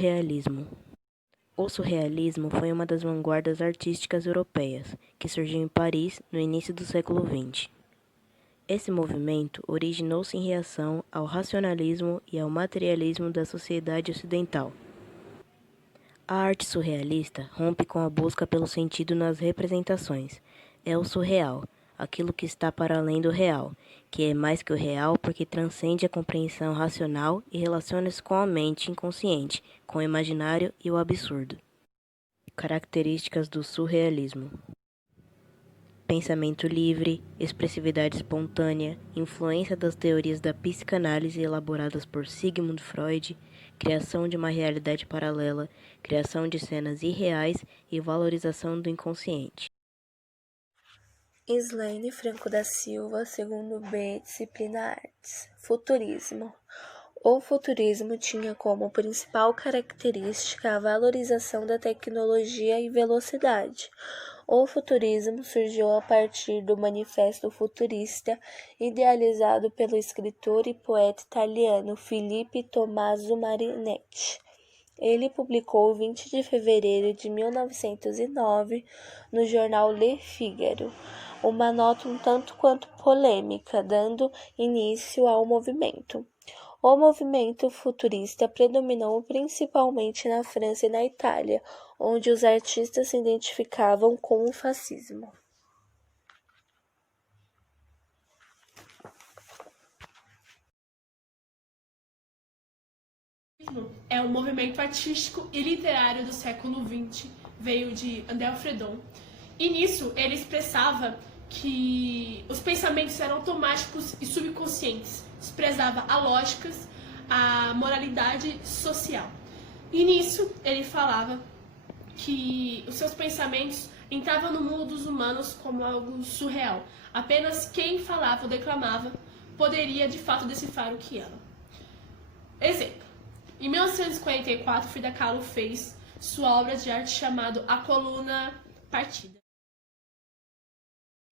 Surrealismo. O surrealismo foi uma das vanguardas artísticas europeias, que surgiu em Paris no início do século XX. Esse movimento originou-se em reação ao racionalismo e ao materialismo da sociedade ocidental. A arte surrealista rompe com a busca pelo sentido nas representações. É o surreal, aquilo que está para além do real, que é mais que o real porque transcende a compreensão racional e relaciona-se com a mente inconsciente, com o imaginário e o absurdo. Características do surrealismo: pensamento livre, expressividade espontânea, influência das teorias da psicanálise elaboradas por Sigmund Freud, criação de uma realidade paralela, criação de cenas irreais e valorização do inconsciente. Islaine Franco da Silva, segundo B, disciplina Artes. Futurismo. O futurismo tinha como principal característica a valorização da tecnologia e velocidade. O futurismo surgiu a partir do Manifesto Futurista, idealizado pelo escritor e poeta italiano Filippo Tommaso Marinetti. Ele publicou 20 de fevereiro de 1909 no jornal Le Figaro uma nota um tanto quanto polêmica, dando início ao movimento. O movimento futurista predominou principalmente na França e na Itália, onde os artistas se identificavam com o fascismo. É um movimento artístico e literário do século XX, veio de André Fredon. E nisso ele expressava que os pensamentos eram automáticos e subconscientes, desprezava a lógicas, a moralidade social. E nisso ele falava que os seus pensamentos entravam no mundo dos humanos como algo surreal. Apenas quem falava ou declamava poderia de fato decifrar o que era. Exemplo: em 1944, Frida Kahlo fez sua obra de arte chamada A Coluna Partida.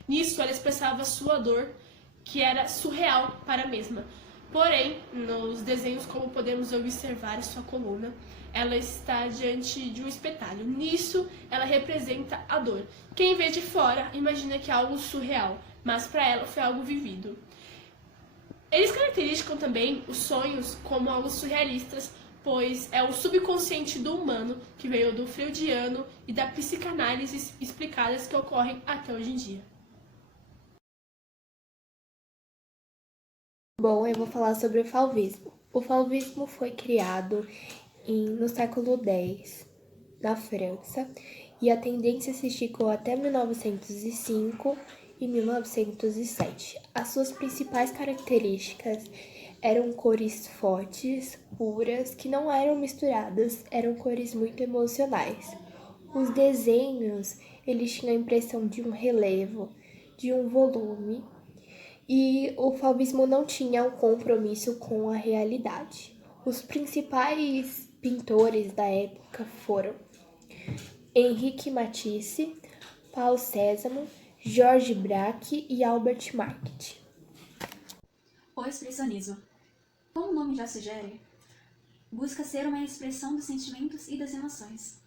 Nisso, ela expressava sua dor, que era surreal para a mesma. Porém, nos desenhos, como podemos observar em sua coluna, ela está diante de um espetáculo. Nisso, ela representa a dor. Quem vê de fora imagina que é algo surreal, mas para ela foi algo vivido. Eles caracterizam também os sonhos como algo surrealistas, pois é o subconsciente do humano que veio do freudiano e da psicanálise explicadas que ocorrem até hoje em dia. Bom, eu vou falar sobre o fauvismo. O fauvismo foi criado no século X, na França, e a tendência se esticou até 1905 e 1907. As suas principais características eram cores fortes, puras, que não eram misturadas, eram cores muito emocionais. Os desenhos, eles tinham a impressão de um relevo, de um volume, e o fauvismo não tinha um compromisso com a realidade. Os principais pintores da época foram Henrique Matisse, Paul Cézanne, Georges Braque e Albert Marquet. O expressionismo, como o nome já sugere, busca ser uma expressão dos sentimentos e das emoções.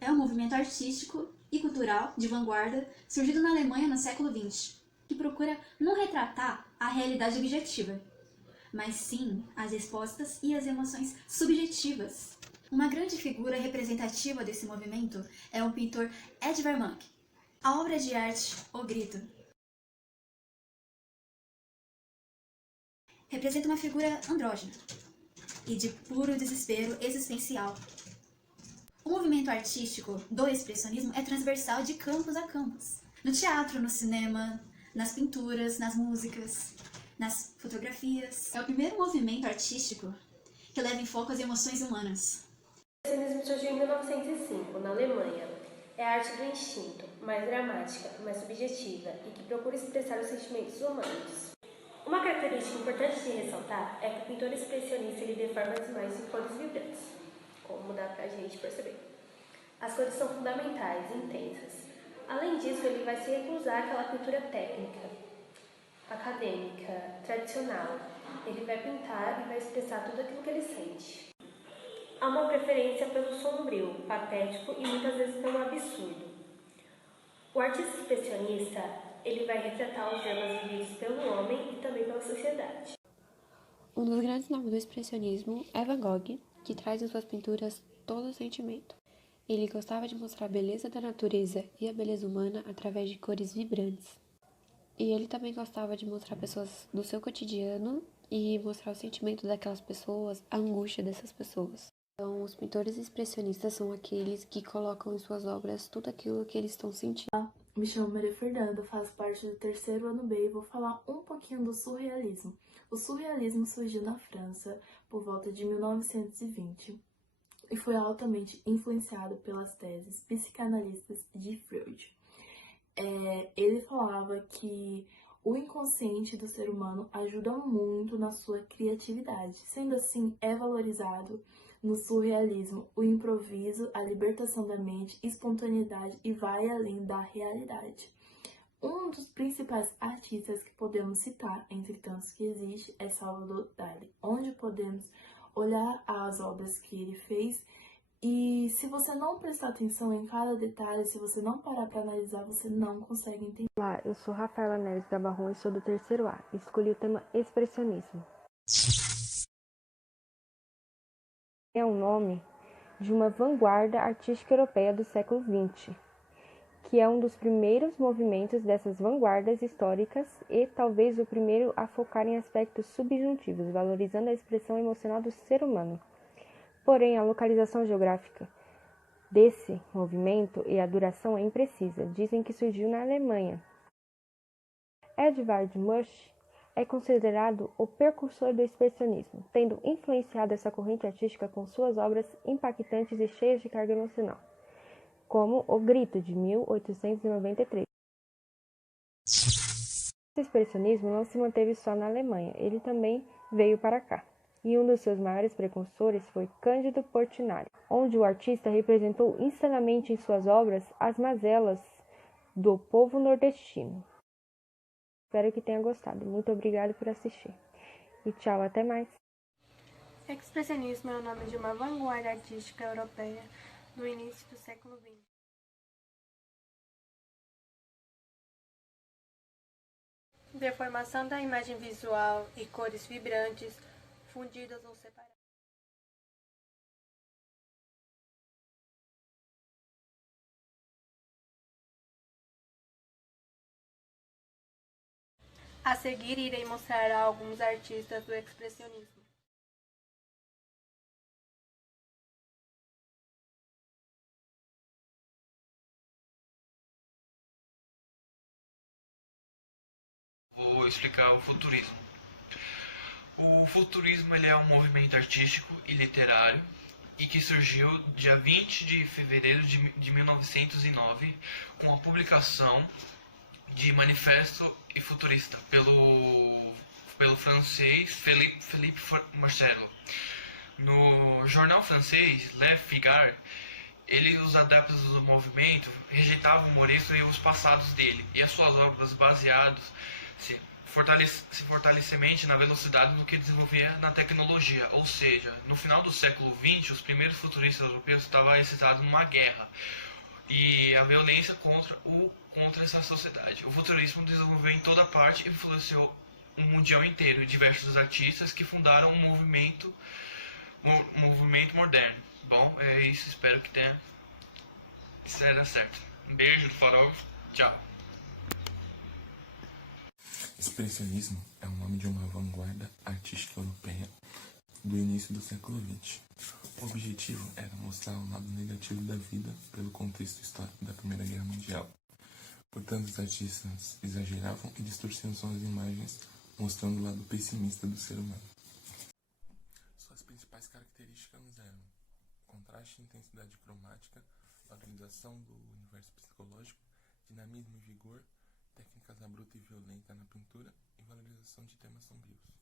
É um movimento artístico e cultural de vanguarda surgido na Alemanha no século XX, que procura não retratar a realidade objetiva, mas sim as respostas e as emoções subjetivas. Uma grande figura representativa desse movimento é o pintor Edvard Munch. A obra de arte O Grito representa uma figura andrógena e de puro desespero existencial. O movimento artístico do expressionismo é transversal de campos a campos. No teatro, no cinema, nas pinturas, nas músicas, nas fotografias. É o primeiro movimento artístico que leva em foco as emoções humanas. O expressionismo surgiu em 1905, na Alemanha. É a arte do instinto, mais dramática, mais subjetiva e que procura expressar os sentimentos humanos. Uma característica importante de ressaltar é que o pintor expressionista ele dê formas mais em cores vibrantes, como dá pra gente perceber. As cores são fundamentais e intensas. Além disso, ele vai se recusar àquela pintura técnica, acadêmica, tradicional. Ele vai pintar e vai expressar tudo aquilo que ele sente. há uma preferência pelo sombrio, patético e muitas vezes pelo absurdo. O artista expressionista, ele vai retratar os dramas vividos pelo homem e também pela sociedade. Um dos grandes nomes do expressionismo é Van Gogh, que traz em suas pinturas todo o sentimento. Ele gostava de mostrar a beleza da natureza e a beleza humana através de cores vibrantes. E ele também gostava de mostrar pessoas do seu cotidiano e mostrar o sentimento daquelas pessoas, a angústia dessas pessoas. Então, os pintores expressionistas são aqueles que colocam em suas obras tudo aquilo que eles estão sentindo. Me chamo Maria Fernanda, faço parte do terceiro ano B e vou falar um pouquinho do surrealismo. O surrealismo surgiu na França por volta de 1920 e foi altamente influenciado pelas teses psicanalistas de Freud. Ele falava que o inconsciente do ser humano ajuda muito na sua criatividade. Sendo assim, é valorizado no surrealismo o improviso, a libertação da mente, espontaneidade e vai além da realidade. Um dos principais artistas que podemos citar, entre tantos que existe, é Salvador Dalí, onde podemos olhar as obras que ele fez e se você não prestar atenção em cada detalhe, se você não parar para analisar, você não consegue entender. Olá, eu sou Rafaela Neves Gabarron e sou do terceiro A. Escolhi o tema expressionismo. É o nome de uma vanguarda artística europeia do século XX, que é um dos primeiros movimentos dessas vanguardas históricas e talvez o primeiro a focar em aspectos subjuntivos, valorizando a expressão emocional do ser humano. Porém, a localização geográfica desse movimento e a duração é imprecisa. Dizem que surgiu na Alemanha. Edvard Munch é considerado o precursor do expressionismo, tendo influenciado essa corrente artística com suas obras impactantes e cheias de carga emocional, como O Grito, de 1893. O expressionismo não se manteve só na Alemanha, ele também veio para cá. E um dos seus maiores precursores foi Cândido Portinari, onde o artista representou insanamente em suas obras as mazelas do povo nordestino. Espero que tenha gostado. Muito obrigada por assistir. E tchau, até mais. Expressionismo é o nome de uma vanguarda artística europeia do início do século XX. Deformação da imagem visual e cores vibrantes, fundidas ou separadas. A seguir, irei mostrar alguns artistas do expressionismo. Vou explicar o futurismo. O futurismo ele é um movimento artístico e literário e que surgiu dia 20 de fevereiro de 1909 com a publicação de Manifesto e Futurista pelo francês Philippe Marcel. No jornal francês Le Figaro, os adeptos do movimento rejeitavam o humorismo e os passados dele e as suas obras baseadas se fortalecidamente na velocidade do que desenvolvia na tecnologia, ou seja, no final do século XX, os primeiros futuristas europeus estavam excitados numa guerra e a violência contra essa sociedade. O futurismo desenvolveu em toda parte e influenciou o mundial inteiro e diversos artistas que fundaram um movimento moderno. Bom, é isso, espero que tenha certo. Um beijo do Farol, tchau. Expressionismo é o nome de uma vanguarda artística europeia do início do século XX. O objetivo era mostrar o lado negativo da vida pelo contexto histórico da Primeira Guerra Mundial. Portanto, os artistas exageravam e distorciam suas imagens, mostrando o lado pessimista do ser humano. Suas principais características eram contraste e intensidade cromática, valorização do universo psicológico, dinamismo e vigor, técnicas abrupta e violenta na pintura e valorização de temas sombrios.